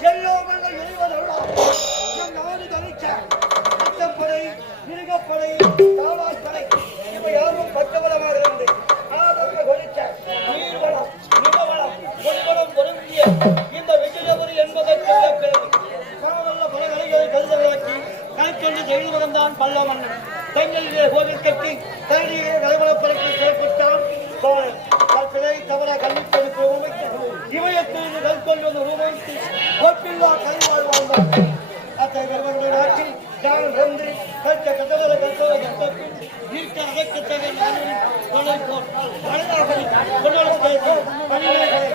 எல்லாம் அல்ல இறைவனருளால் நம் நாடு மிருகப்படை இவை யாரும் பச்சவளமாக இருந்து ஆதரவு கொடுக்க நீர்வளம் நிலவளம் பொன்வளம் பொருந்திய இந்த விஜயபுரி என்பதை சொல்ல காவல்ல பல கலைகளை கருதலாக்கி செய்து வந்தான் பல்ல மன்னன் தங்களிலே கோவில் கட்டி தனியே கலைவளப்படைக்கு சிறப்பித்தான் தவற கல்வி இமயத்திலிருந்து கற்கொண்டு வந்து உமைத்து ஒப்பில்லா கல்வாழ் வாழ்ந்தான் அத்தை கர்மங்களுடைய நாட்டில் ஞானம் ரந்திரி கற்க கதவர கற்கவ கற்பி நீர்க்க அதற்கத்தக நானும் கொலை போல் மனிதாபதி கொள்ளோடு பேசி பணிமனைகளை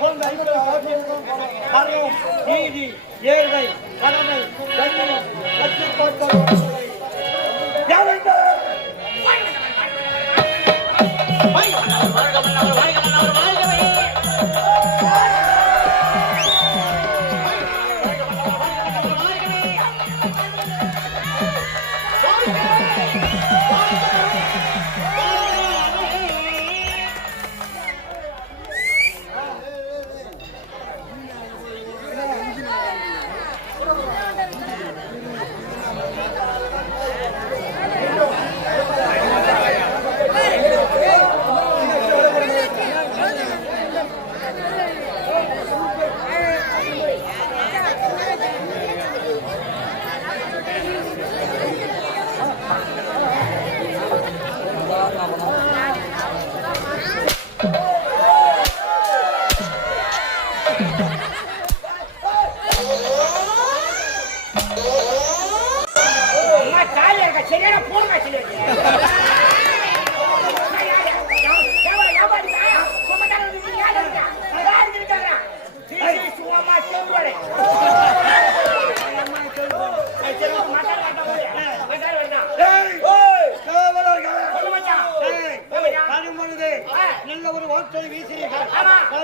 கொண்ட ஐம்பது ஆட்சியும் கர்மம் நீதி ஏழ்மை கடமை கண்ணியம்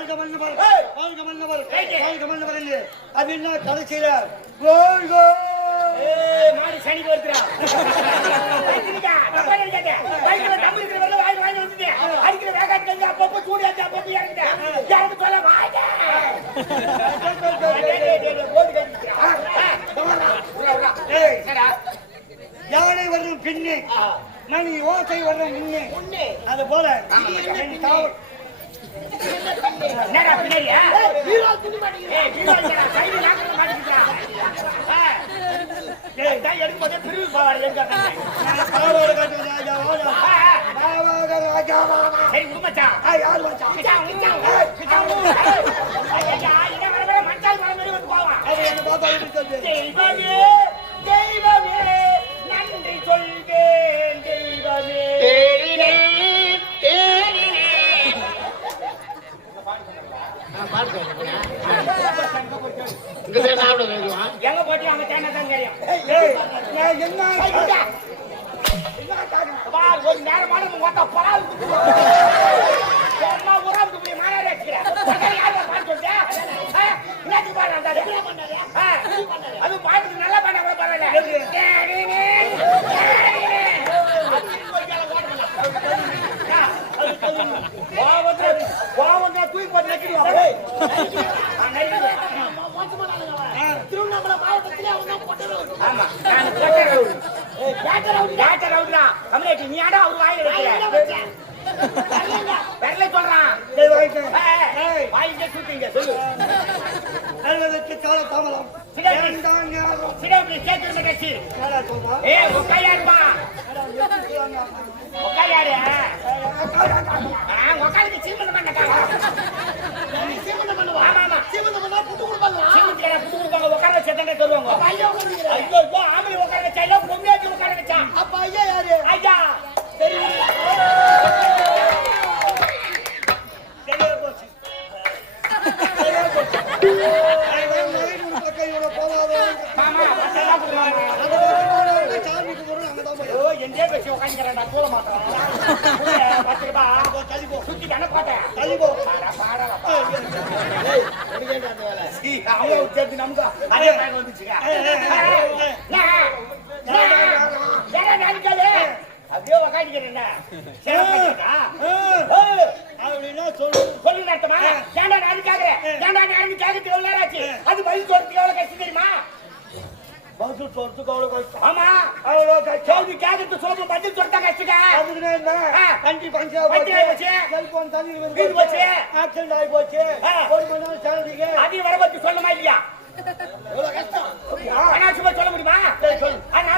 வாழ்க மன்னவர். வாழ்க மன்னவர். வாழ்க மன்னவர் என்று அப்படின்னா கடைசியில வாழ்க. மாடி வாயில் வந்துட்டு. அடிக்கிற வேகாட்டு அப்பப்போ சூடு ஏத்தி அப்பப்போ இறங்குது. யாருக்கு சொல்ல வாங்க. யானை வரும் பின்னே. மணி ஓசை வரும் முன்னே. அது போல என்னடா பின்னாடியா? ஏய், பீரோ இல்லடா, கையில லாக்கர்ல மாட்டிக்கிட்டா. ஆ. ஏய், இதான் எடுக்கும்போதே பிரிவு பாவாடை எடுக்காதீங்க. நான் காவலோட காட்டு ராஜா வாடா. காவலோட ராஜா வாடா. சரி, விடு மச்சான். ஏய், யார். ஏய், மச்சான், ஏய். ஐயா, இவன் வர வர மச்சான் வர மாதிரி வந்து போவான். அது என்ன பார்த்தா தெரியுது? தெய்வமே தெய்வமே நன்றி சொல்வேன் தெய்வமே எங்க போட்டி அவங்க தேங்க தான் தெரியும் ஏய், நான் என்ன ஐயா. அப்பா, ஒரு நேரமான மொத்த பால் என்ன உறவு இப்படி மாநாடு வச்சுக்கிறேன் யாரும் பால் சொல்லிட்டா இன்னத்துக்கு பாரு அந்த ஆ, அது பாட்டுக்கு நல்லா பண்ண கூட பரவாயில்ல தேடினே, தேடினே. கோவத்துல- கோவத்துல தூக்கி போட்டு நக்கிடுவான். ஏய். நான் நக்கிடுவேன். ஆமா, நான் பேட்டை ரவுடி. ஏய், பேட்டை ரவுடி, பேட்டை ரவுடிடா. கம்யூனிட்டி, நீ ஏன்டா அவர் வாயில வைக்கிற? விரலை சொல்றான். ஏய், வாய்க்கு. ஏய், ஏய், ஏய், வாயிலே சுத்திங்க, சொல்லு. அழுவதற்கு கால தாமதம் சிகரெட். இரண்டாம் ஞானம். சிடவுக்கு சேர்த்து இருந்த கட்சி. யாரா சொல்றா? ஏய், உக்காயாருப்பா. உக்காயாரு. ஆ, உக்காலுக்கு சீமந்தம் பண்ணக்காரா. ஆமா, ஆமா. சீமந்தத்துக்கு புட்டு கொடுப்பாங்க, உட்கார வச்சு தருவாங்க. ஐயோ, ஐயோ, ஆம்பளை உட்கார வச்சா இல்ல, பொம்பளையாச்சும் உட்கார வச்சா. ஐயா, சரியா போச்சு. சரியா போச்சு. அதுதான் மகன் மாமா, சாமிக்கு போறோம், போய். வச்சு உட்காந்துக்கிறேன்டா, போல மாட்டேன். புள்ள, தள்ளி போ. சுத்தி தானே போட்டேன். தள்ளி போ. பாடா, பாடா, சீ, அவங்க சேர்த்து நமக்கு அதே பேக் வந்துச்சுங்க. அப்படியே உக்காந்துக்கிறேன் அப்படின்னா சொல்லு சொல்லி நடத்தமா ஏன்டா நான் அதுக்காக ஏன்டா நான் கேட்கறதுக்கு எவ்வளவு பதில் சொல்றதுக்கு எவ்வளவு கஷ்டம் தெரியுமா? பதில் சொல்றதுக்கு அவ்வளவு கஷ்டம் ஆமா. அவ்வளவு கேள்வி கேட்கறது சுலபம் பதில் சொல்றதா கஷ்டங்க அதுக்கு என்ன? ஆ. வண்டி பஞ்சா போச்சு. செல்போன் தண்ணி வீடு போச்சு. ஆக்சிடென்ட் ஆகி போச்சு. ஒரு மணி நேரம் சேலரிக்கு அதையும் வர பத்தி சொல்லணுமா இல்லையா? சொல்ல முடியுமா?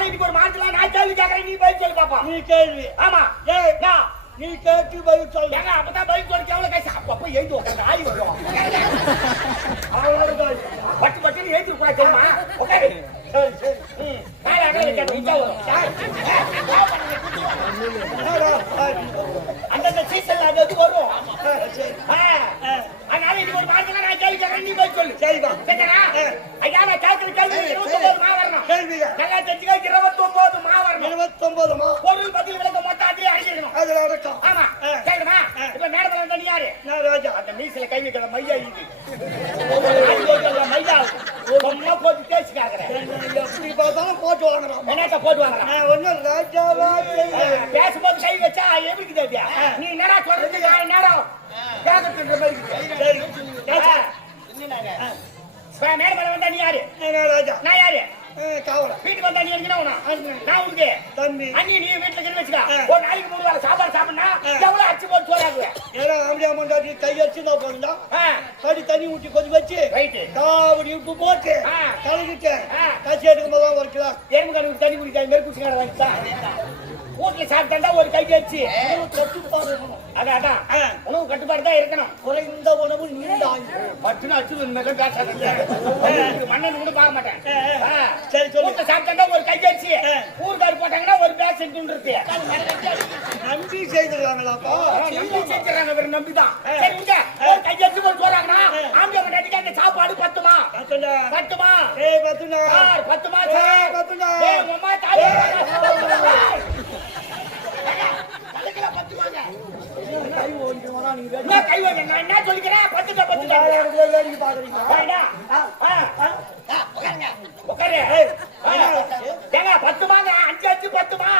இதுக்கு ஒரு மாசத்துல நான் கேள்வி கேட்கறேன். நீ பதில் சொல்லு பாப்பா நீ கேள்வி. ஆமா. ஏய், நான் நீ கேட்டு பதில் சொல்லு. ஏங்க அப்பதான் பதில் சொல்றதுக்கு எவ்வளவு கஷ்டம் அப்பப்ப எழுந்து உட்காந்து ஆடி வரும். பட்டு பட்டுன்னு எழுந்து கூட தெரியுமா? ஓகே. சரி சரி. ம். நாளை அகல வைக்காத உச்சா வரும். என்னடா, ஆ, அந்தந்த சீசன்ல அது அது வரும். ஆ, சரி ஆ. அதனால இது ஒரு மாசத்துல நான் கேள்வி கேட்கறேன் நீ பதில் சொல்லு. சரிப்பா சரிங்களா? ஐயா நான் கேட்கிற கேள்வி இருபத்தி ஒன்பது மா வரணும் நல்லா தெரிஞ்சுக்க இருபத்தி ஒன்பது மா வரணும் இருபத்தொன்பதுமா பொருள் பதில் விளக்க மொத்தம் அதே அழிஞ்சிருக்கணும் அதுல அடக்கம் ஆமா ஆ. கேக்குமா ஆ. இப்ப மேடம் வந்தா நீ யாரு நான் ராஜா அந்த மீசில கை வைக்கிற மையா இது மையா சும்மா போட்டு தேய்ச்சி கேக்குறேன் என்ன போட்டு வாங்குறோம் என்னத்த போட்டு நான் ராஜாவா செய்யல. பேசும்போது கை வச்சா எப்படி தெரியா நீ என்னடா சொல்றது? நான் என்னடா கேக்குற மாதிரி. சரி. மேடம் வந்தா நீ யாரு? நான் ராஜா. நான் யாரு? காவலா? வீட்டுக்கு வந்தா நீ வேணும்? நான் உனக்கு. தம்பி. அண்ணி நீ வீட்டுல இருந்து வச்சுக்க. ஒரு நாளைக்கு மூணு சாப்பாடு சாப்பிடனா ஆ. எவ்வளவு அச்சு போட்டு சோறாக்குவேன் ஏன்னா ஆம்படியா முண்டாட்டி கை போயிருந்தா ஆ. கடி தண்ணி ஊற்றி கொதி வச்சு காவடி உப்பு போட்டு. கலக்கிட்டு ஆ. கச்சி எடுக்கும் போது ஒரு கிலோ. எறும்பு கணக்கு தண்ணி குடிக்காது மேற்குச்சி கடை வாங்கிட்டா வீட்டுல சாப்பிட்டா ஒரு கை இருக்கணும். அதான். உணவு கட்டுப்பாடு தான் இருக்கணும் குறைந்த உணவு நீண்ட ஆயுள். பட்டுன்னு அச்சு மேலும் பேசாத மண்ணன் கூட பார்க்க மாட்டேன். சரி, சொல்லு. சாப்பிட்டா ஒரு கை வச்சு ஆ. ஊர்கார் போட்டாங்கன்னா ஒரு பேச இருக்கு நம்பி செய்திருக்காங்களாப்பா செஞ்சுறாங்க இவரை நம்பிதான் சரி விடுங்க. ஒரு கை வச்சு ஒரு சோறாங்கன்னா ஆம்பியா மண்டாட்டிக்கு அந்த சாப்பாடு பத்துமா பத்துமா ஏய் பத்துண்டா சார் பத்துமா சார் பத்துண்டா. ஏய், தாயே பத்துமா பத்துமாங்க. கை ஓடிக்கணும்னா நீங்க என்ன கை வைங்க? நான் என்ன சொல்லிக்கிறேன்? பாக்குறீங்களா ஆ. உட்காரு. ஆ. ஏங்க, பத்துமாங்க? அஞ்சு அஞ்சு பத்துமா?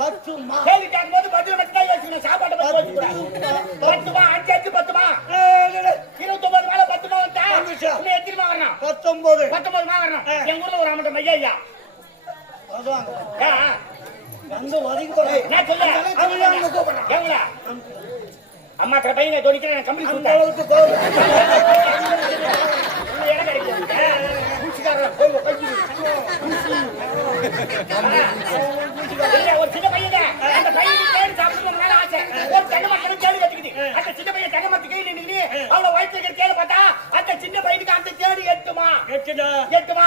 பத்துமா கேள்வி கேட்கும்போது பதில் மட்டும் தான் யோசிக்கணும். சாப்பாட்டை பத்தி. பத்துமா? அஞ்சு அஞ்சு பத்துமா? இருபத்தொன்பது மேல பத்துமா வந்தா? இன்னும் எத்தனை மா வரணும்? பத்தொன்பது பத்தொன்பது மா வரணும். எங்க ஊர்ல ஒரு ஆமட்ட மையா ஐயா. ஆ. அங்க வரைக்கும் சொல்லு? அவங்க கூப்பிடுறான். எவங்களா? அம்மா கிட்ட பையனை தொடிக்கிறேன் நான் கம்பளி அந்த அளவுக்கு ஒரு சின்ன பையன் அந்த பையனுக்கு தேடி சாப்பிடணும்னு மேல ஆசை. ஒரு தென்னை மரத்துல தேடி வச்சுக்குது. அந்த சின்ன பையன் தென்னை கீழே நின்னுக்கிட்டு, அவளை வயித்துல இருக்கிற தேடி பார்த்தா, அந்த சின்ன பையனுக்கு அந்த தேடி எட்டுமா? எட்டுமா? எட்டுமா?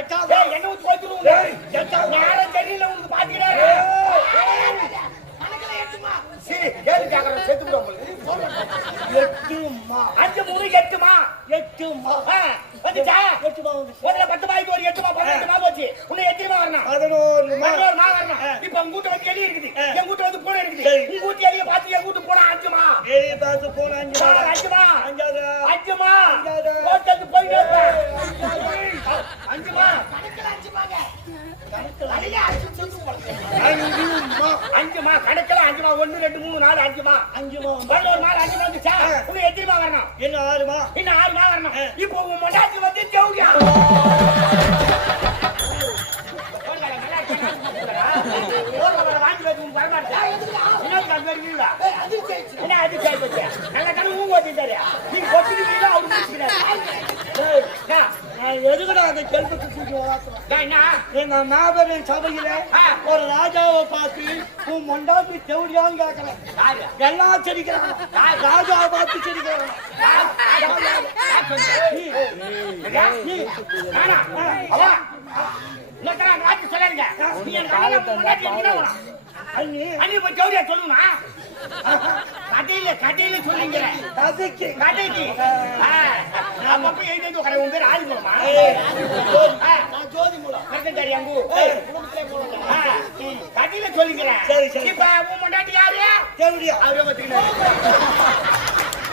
எட்டாவதா? எண்ணெய் ஊத்தி எட்டாவதா? நேரம் தெரியல உனக்கு பாத்துக்கிறாரு. சரி, கேள்வி கேட்கறேன், செத்து. எட்டுமா. அஞ்சு மூணு எட்டுமா? எட்டுமா. வந்துச்சா? எட்டுமா முதல்ல பத்து மாய்க்கு ஒரு எட்டு மா பதினெட்டு மா போச்சு உன்னை எத்தனை வரணும்? பதினோருமா பதினோரு மா வரணும். இப்ப உங்க வீட்டு வந்து எலி இருக்குது. என் வீட்டு வந்து பூனை இருக்குது. உங்க வீட்டு எலியை பார்த்து என் வீட்டு பூனை அஞ்சு மா ஏழு பார்த்து போன அஞ்சு சார், வாரம். அஞ்சு மா அஞ்சாவது அஞ்சு மா அஞ்சாவது. ஹோட்டலுக்கு போயிட்டு இருப்பேன். அஞ்சு. மா அஞ்சுமா அஞ்சு மா கணக்கில் அஞ்சு மா ஒன்னு ரெண்டு மூணு நாலு அஞ்சு மா. அஞ்சுமா பதினோரு நாள் அஞ்சு வந்துச்சா? உன்னை எத்தனை மா வரணும்? என்ன ஆறுமா இன்னும் ஆறு மா வரணும். இப்போ உன் மொண்டாட்டி வந்து ஜவுரியா வாங்கி உனக்கு வரமாட்டா இன்னொரு அது என்ன அது சரி போச்சு நல்ல கண்ணு ஊங்க வச்சுட்டாரு நீங்க கொட்டிக்கிறீங்க அவரு முடிச்சுக்கிறாரு நான் எதுக்குடா அந்த செல்வத்தை தூக்கி வளர்த்துறேன் என்ன? எங்க மாபெரும் சபையில. ஒரு ராஜாவை பார்த்து உன் மொண்டாட்டி செவடியான்னு கேட்கறேன் யாரு? எல்லாம் சிரிக்கிறாங்க ராஜாவை பார்த்து சிரிக்கிறாங்க அண்ணி. கதையில கதையில சொல்லுங்க கதைக்கு. கதைக்கு அப்பப்ப எழுதி வந்து உட்கார. உன் பேர் ஆதி மூலமா நான் ஜோதி மூலம் கருத்தந்தாரி அங்கு கதையில சொல்லுங்கிறேன் சரி, சரி. இப்ப உன் மண்டாட்டி யாரு? செவடியா அவரே பத்திரிக்கை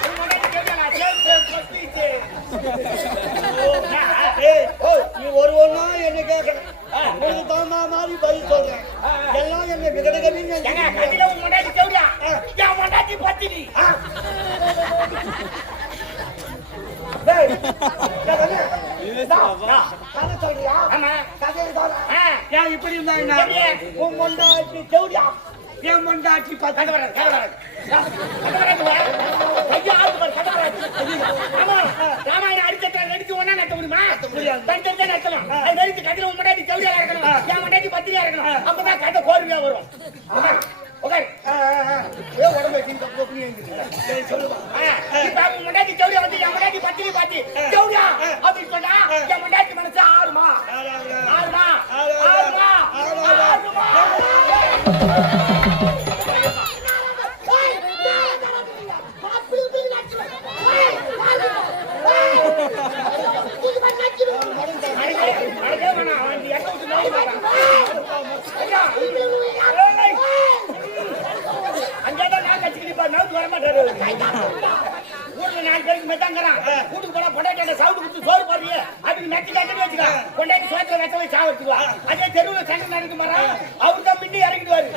உன் மண்டாட்டி கேட்டா நான் சேர்த்து பத்திச்சு ஏய், நீ ஒரு ஒண்ணா என்ன கேட்கற உனக்கு தகுந்த மாதிரி பதில் சொல்றேன். எல்லாம் என்ன விகடகமின்னு மண்டாட்டி பத்தினி இப்படி இருந்தா? உன் பொண்டாட்டி செவிடியா? என். ஆமா, ராமாயணம் அடிச்சட்டை நடிச்சு ஒண்ணா நடத்த முடியுமா? தனித்தனியா நடத்தணும். அது நடிச்சு கதையில உன் பொண்டாட்டி செவிலியா இருக்கணும். என் பொண்டாட்டி பத்திரியா இருக்கணும். அப்பதான் கதை கோர்வையா வரும். உட்காரு, ஊர்ல நாலு பேருக்கு மெத்தாங்கிறான். வீட்டுக்கு போனா பொண்டாட்டியோட சவுண்டு கொடுத்து சோறு போடுறியே. அதுக்கு மெத்தி கட்டி வச்சுக்க. பொண்டாட்டி சோத்துல வெச்ச வச்சு அதே தெருவில் சண்டை நடந்து மாறா, அவர்தான் மின்னி இறங்கிடுவாரு.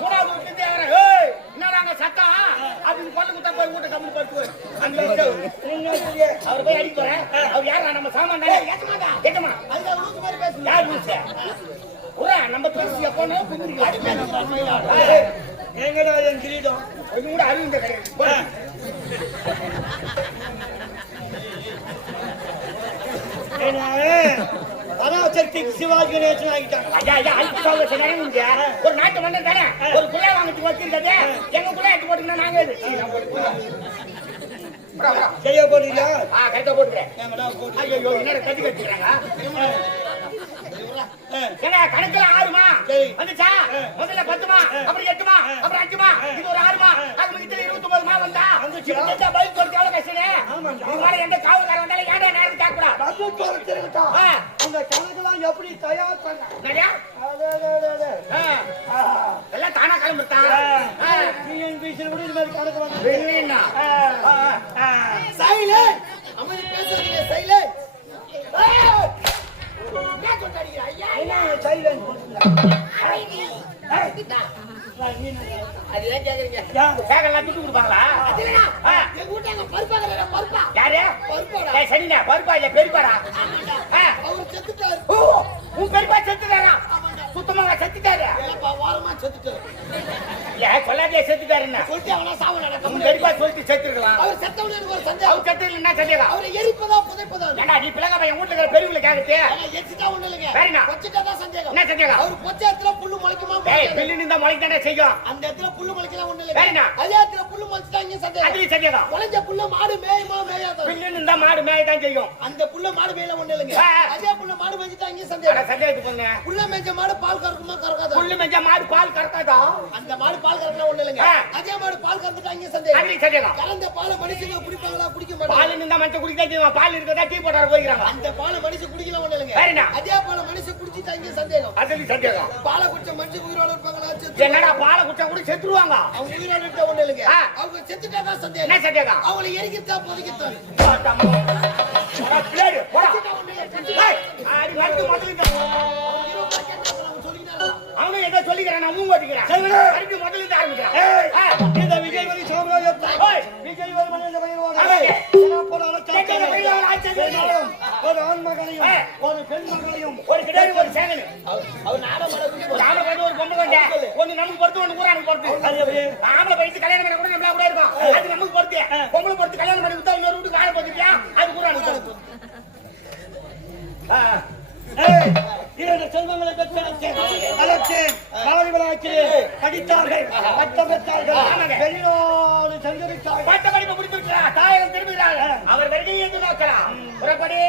மூணாவது வீட்டுல ஏய், என்னடா அங்க அப்படின்னு கொல்ல குத்தா போய் வீட்டை கம்முனு படுத்துவாரு. அங்க அவர் போய் அடிக்க போறேன். அவர் யாரா நம்ம சாமான் மாதிரி பேசுங்க யார் லூசு? நம்ம பேசி எப்போனோ குதிரை. எங்கடா என் கிரீடம் கொஞ்சம் கூட அறிவு இந்த கிடையாது. பராசக்திக்கு சிவாஜி கணேசன் ஆகிட்டாங்க. ஒரு நாட்டு மன்னன் தானே? ஒரு குள்ளை வாங்கிட்டு வச்சிருக்காதே. எங்க குள்ளை எடுத்து போட்டுக்கினா நாங்க எது? சீ, நான் போட்டுக்கிறேன். வரா, வரா. சரியா போடுறீங்களா கரெக்டா போட்டுக்கிறேன். என்னடா கட்டி கட்டிக்கிறாங்க? ஏங்க, கணக்குல ஆறுமா? வந்துச்சா? முதல்ல பத்துமா, அப்புறம் எட்டுமா, அப்புறம் அஞ்சுமா, இது ஒரு ஆறுமா, அது முடிஞ்சது இருபத்தொன்பதுமா வந்தா? வந்துச்சு. இது தெரிஞ்சா பதில் சொல்றது எவ்வளவு. இது மாதிரி எந்த காவல்காரன் வந்தாலும்? வந்து தொலைச்சிருக்கட்டும். ஆ. அந்த கணக்கெல்லாம் எப்படி தயார் பண்ண. எல்லாம் தானா கிளம்பிட்டான். ஆ, TNPSC ல கூட இது மாதிரி கணக்கு வந்து. சைலண்ட் அமைதி பேசுறீங்க சைலண்ட் என்ன சொல்லிட்டு அடிக்கிற? ஐயா, என்ன சைலண்ட் அதுதான் கேக்குறீங்க. பேக்கெல்லாம் துட்டு கொடுப்பாங்களா? சரிண்ணா, பருப்பா இல்ல, பெரியப்பாடா. ஆ. ஓ, உன் பெரியப்பா செத்துட்டாரா? சுத்தமாவா செத்துட்டாரு? ஏன் சொல்லாதே செத்துட்டாருன்னா? உன் பெரியப்பா சொல்லிட்டு செத்துருக்கலாம். அவர் செத்ததுல என்ன சந்தேகம்? ஏண்டா, நீ பிள்ளைங்க பையன் வீட்டுல இருக்கிற பெரியவங்களை கேக்குறது? வேறண்ணா? என்ன சந்தேகம்? அவர் பொச்ச இடத்துல புல்லு முளைக்குமா ஏய்? பில்லு நின்றா முளைக்கு தானே செய்யும். அந்த இடத்துல புல்லு முளைக்கலாம் ஒண்ணு வேறண்ணா? இல்லைங்க அதே இடத்துல புல்லு முளைச்சிட்டா இங்க சந்தேகம் அதுலயும் சந்தேகம். முளைஞ்ச புல்ல மாடு மேயுமா மேயாதா பில்லு நின்றா மாடு மேயதான் செய்யும். அந்த புல்ல மாடு மேயல ஒண்ணு இல்லைங்க. அதே புல்ல மாடு மேய்ச்சிட்டா இங்க சந்தேகம் சந்தேகத்துக்கு. புல்ல மேய்ச்ச மாடு பால் கறக்குமா கறக்காதா புல்லு மேய்ச்சா மாடு பால் கறக்காதா? அந்த மாடு பால் கறக்கலாம் ஒண்ணு இல்லைங்க. அதே மாடு பால் கறந்துட்டா இங்க சந்தேகம் சந்தேகம். கறந்த பாலை மனுஷங்க குடிப்பாங்களா குடிக்க பால் மாட்டாங்க நின்றா மனுஷன் குடிக்கதான் செய்வான். பால் இருக்கதா டீ போட்டாரு போய்க்கிறாங்க. அந்த பாலை மனுஷன் குடிக்கல ஒண்ணு இல்லைங்க வேறண்ணா? அதே பாலை மனுஷன் குடிச்சிட்டா இங்க சந்தேகம் அதுலயும் சந்தேகம். பாலை குடிச்ச மனுஷன் உயிரோட இருப்பாங்களா என்னடா பாலை குடிச்சா கூட செத்துருவாங்க அவங்க உயிரோட இருக்க ஒண்ணு இல்லைங்க. அவங்க செத்துட்டா தான் என்ன சந்தேகம் சந்தேகம் அவங்களை எரிக்கிறதா புதைக்கத்தான் போடா, பிளேடு, போடா. ஏய், அடி வந்து முதல்ல அவனும் ஏதோ சொல்லிக்கிறான் நான் மூங்க ஓட்டிக்கிறேன் மறுபடியும் முதல்ல இருந்து ஆரம்பிக்கிறேன். இந்த விஜயவதி சாம்ராஜ்யம் ஏய், விஜயவதி மனித ஆச்சரியம். ஒரு ஆண் மகனையும். ஒரு பெண் மகனையும் ஒரு கிடாரி ஒரு சேகனு அவர் ஆம்பளை பையன் ஒரு பொம்பளை கொண்ட ஒண்ணு நமக்கு பொறுத்து ஒண்ணு ஊரானுக்கு பொறுத்து. ஆம்பளை பையன் கல்யாணம் பண்ண கூட நம்மளா கூட இருக்கும். அது நமக்கு பொறுத்து. பொம்பளை பொறுத்து கல்யாணம் பண்ணி விட்டா இன்னொரு வீட்டுக்கு வாழ போச்சுட்டியா அது ஊரானுக்கு பொறுத்து ஆ. ஏய், இரண்டு செல்வங்களை வளர்த்தேன் காவலிகளாக்கி படித்தார்கள் பட்டம் பெற்றார்கள். வெளிநாடு சென்றிருக்கிறார்கள். பட்ட படிப்பு முடித்து விட்டாரா தாயகம் திரும்புகிறார் அவர் வருகையை எதிர்நோக்கலாம். புறப்படி.